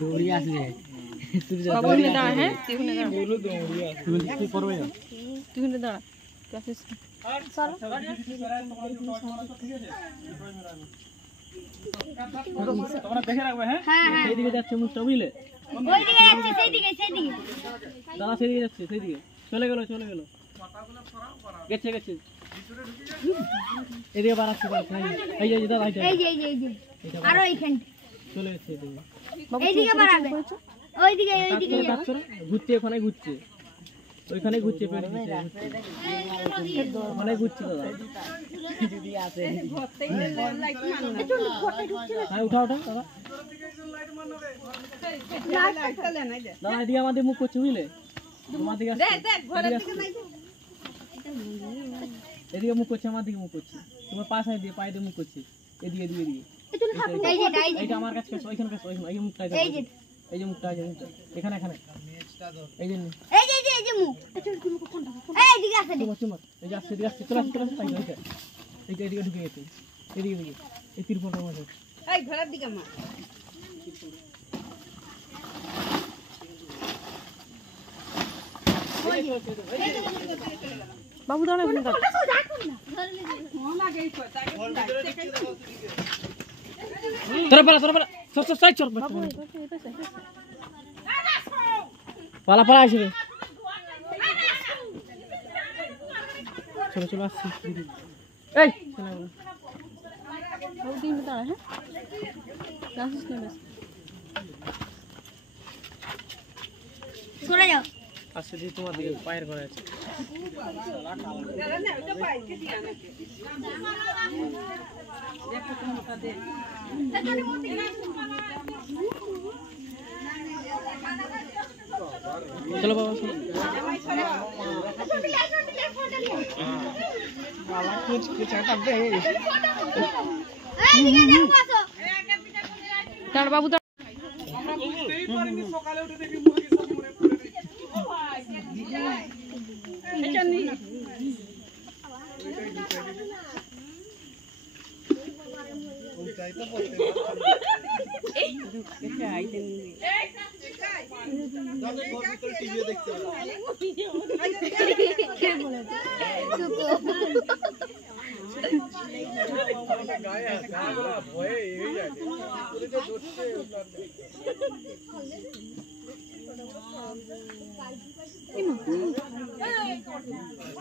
দৌড়ি আসবে বাবু হুনে দাঁড়া হ্যাঁ তুই হুনে দাঁড়া তুমি কি করবে তুই হুনে দাঁড়া ক্লাসে চলো তোমরা দেখে রাখবে হ্যাঁ হ্যাঁ সেইদিকে যাচ্ছে মুখটা বুঝলে ওইদিকে যাচ্ছে সেইদিকে দাদা সেইদিকে যাচ্ছে সেইদিকে চলে গেল গেছে এদিকে বাড়াচ্ছে এই যে দাদা এই যে আরো এইখান চলে গেছে এইদিকে বাড়াবে ওইদিকে ঘুরছে ওইখানে ঘুরছে ওখানে ঘুরছে দাদা যদি আসে হ্যাঁ উঠা দাদা দাদা এদিকে আমাদের মুখ করছে বুঝলে তোমার দিকে এদিকে মুখ করছে আমার দিকে মুখ করছে তোমার পাশে দিয়ে পায়ে দিয়ে মুখ করছে এদিকে এইটা আমার কাছে ওইখানে এই মুখটা এই যে মুখটা এখানে এই যে মুখ এইদিকে আছে এই যে আসছে চলে এদিকে ঢুকে গেছে এদিকে এই তিরপলটার মধ্যে এই ঘরের দিকে মা বাবু দাঁড়া তোরা পালা আসবে চলো আসছি এই বাবু দিন দাঁড়া হ্যাঁ ক্লাসে নেবে সরে যাও আসছে দিদি তোমার দিকে পায়ের ঘরে আছে চলো বাবা দাঁড়া বাবু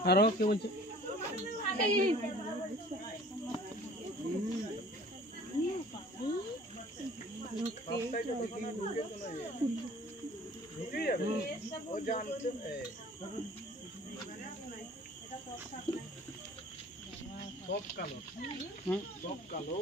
আরো কে বলছে সব কালো